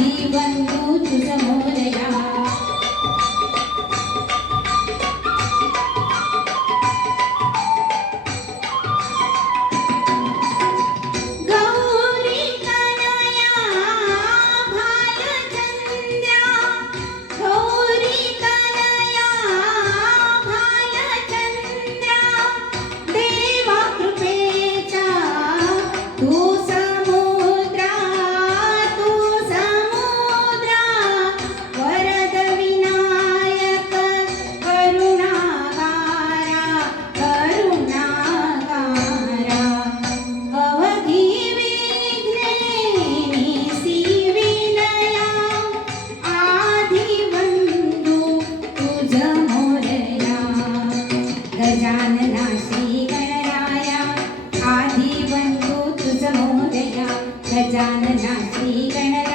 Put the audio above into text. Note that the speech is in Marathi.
आधी बंधू तुझ मोरया गौरी कनया भालचंद्रा गौरी कनया भालचंद्रा देवा कृपेचा तू समुद्रा वरद विनायक करुणाकारा अवघी विघ्ने निसिविलया आधी बंधू तुझ मोरया गजानना श्री गणराया आधी बंधू तुझ मोरया गजानना श्री गणराया